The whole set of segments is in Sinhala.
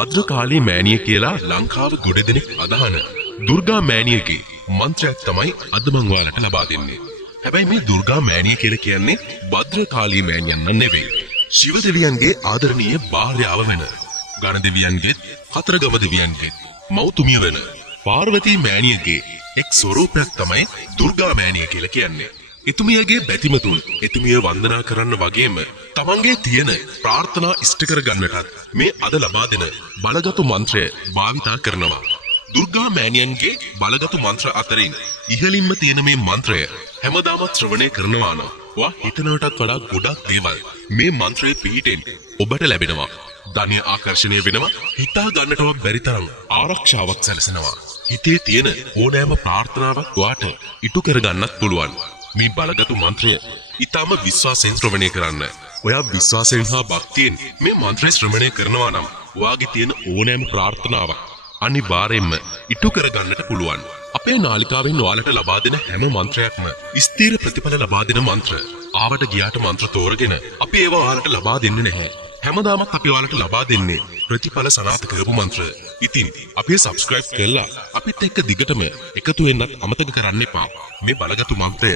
භද්‍රකාලී මෑණිය කියලා ලංකාව ගොඩ දෙනෙක් අදහන දුර්ගා මෑණියගේ මන්ත්‍රයක් තමයි අද මම ඔයාලට ලබා දෙන්නේ. හැබැයි මේ දුර්ගා මෑණිය කියලා කියන්නේ භද්‍රකාලී මෑණියන් නෙවෙයි. ශිව දෙවියන්ගේ ආදරණීය භාර්යාව වෙන, ගණ දෙවියන්ගේ, කතරගම දෙවියන්ගේ මව්තුමිය වෙන පාර්වතී මෑණියගේ එක් ස්වරූපයක් තමයි දුර්ගා මෑණිය කියලා කියන්නේ. එතුමියගේ බැතිමතුන් එතුමිය වන්දනා කරන්න වගේම තමන්ගේ තියෙන ප්‍රාර්ථනා ඉෂ්ට කර ගන්නටත් මේ අද ලබා දෙන බලගතු මන්ත්‍රය භාවිතා කරනවා. දුර්ගා මෑණියන්ගේ බලගතු මන්ත්‍ර අතරින් ඉහළින්ම තියෙන මේ මන්ත්‍රය හැමදාම ශ්‍රවණය කරනවා නම් ඔයා හිතනටත් වඩා ගොඩක් දේවල් මේ මන්ත්‍රයේ පිහිටෙන් ඔබට ලැබෙනවා. ධනය ආකර්ෂණය වෙනවා. හිතා ගන්නටවත් බැරි තරම් ආරක්ෂාවක් සැලසෙනවා. හිතේ තියෙන ඕනෑම ප්‍රාර්ථනාවක් ඔයාට ඉටු කරගන්නත් පුළුවන්. මේ බලගතු මන්ත්‍රය ඊටම විශ්වාසයෙන් ශ්‍රවණය කරන්න. ඔයා විශ්වාසයෙන් හා භක්තියෙන් මේ මන්ත්‍රය ශ්‍රවණය කරනවා නම් ඔයාගේ තියෙන ඕනෑම ප්‍රාර්ථනාවක් අනිවාර්යයෙන්ම ඉටු කරගන්නට පුළුවන්. අපේ නාලිකාවෙන් ඔයාලට ලබා දෙන හැම මන්ත්‍රයක්ම ස්ථිර ප්‍රතිඵල ලබා දෙන මන්ත්‍ර. ආවට ගියාට මන්ත්‍ර තෝරගෙන අපි ඒවා ඔයාලට ලබා දෙන්නේ නැහැ. හැමදාමත් අපි ඔයාලට ලබා දෙන්නේ ප්‍රතිඵල සනාථ කරපු මන්ත්‍ර. ඉතින් අපි සබ්ස්ක්‍රයිබ් කරලා අපිත් එක්ක දිගටම එකතු වෙන්නත් අමතක කරන්න එපා. මේ බලගතු මන්ත්‍රය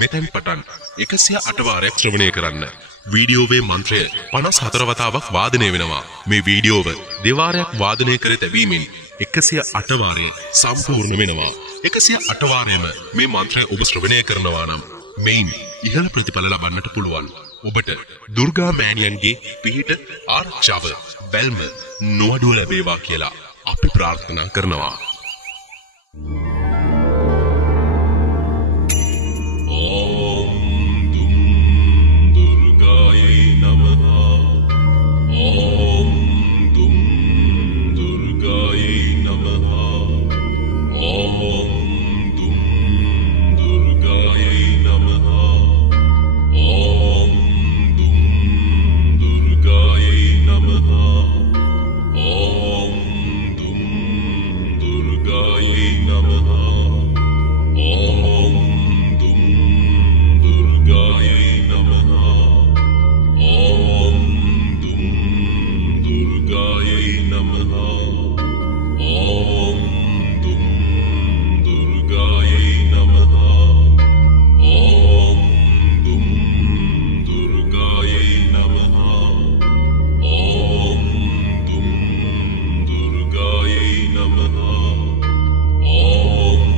මෙතෙන් පටන් 108 වාරයක් ශ්‍රවණය කරන්න. වීඩියෝවේ මන්ත්‍රය 54 වතාවක් වාදනය වෙනවා. මේ වීඩියෝව දෙවාරයක් වාදනය කර තැබීමෙන් 108 වාරය සම්පූර්ණ වෙනවා. 108 වාරයම මේ මන්ත්‍රය ඔබ ශ්‍රවණය කරනවා නම් මේන් ඉහළ ප්‍රතිඵල ලබන්නට පුළුවන්. ඔබට දුර්ගා මෑණියන්ගේ පිහිට ආරක්ෂාව බැල්ම නොඅඩුව ලැබේවා කියලා අපි ප්‍රාර්ථනා කරනවා. Om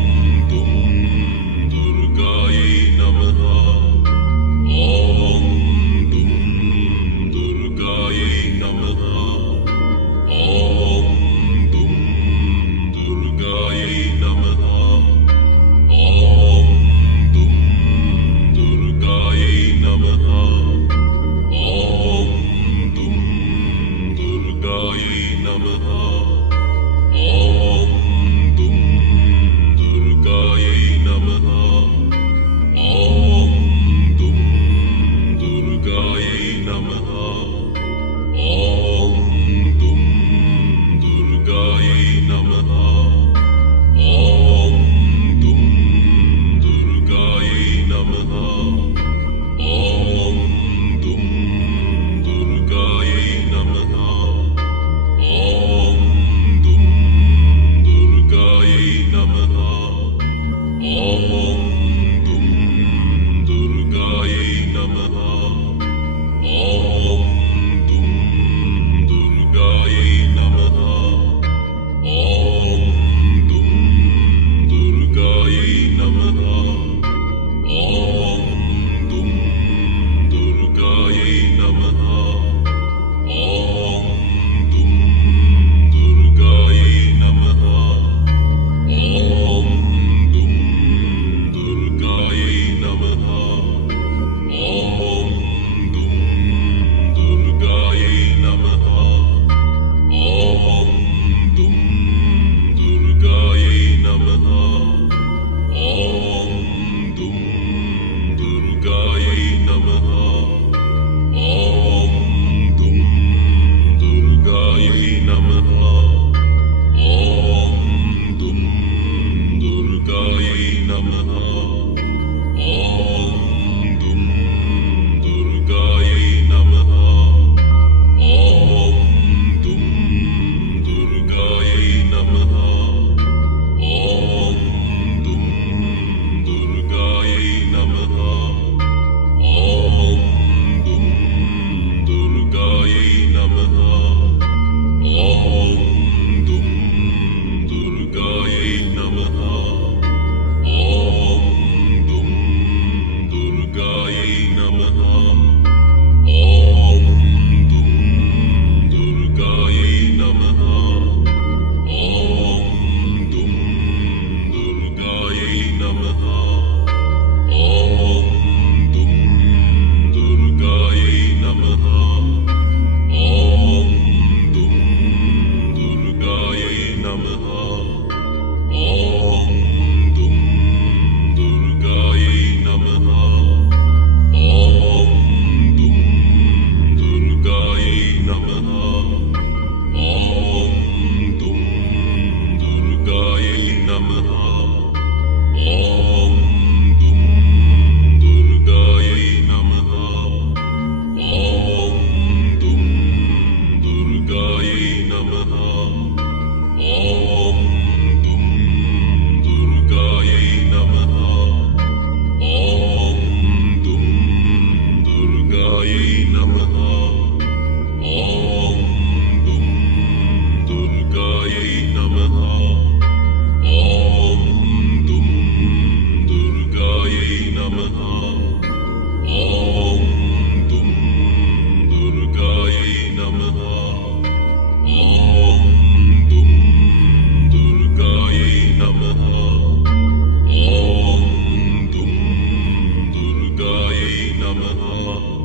නමః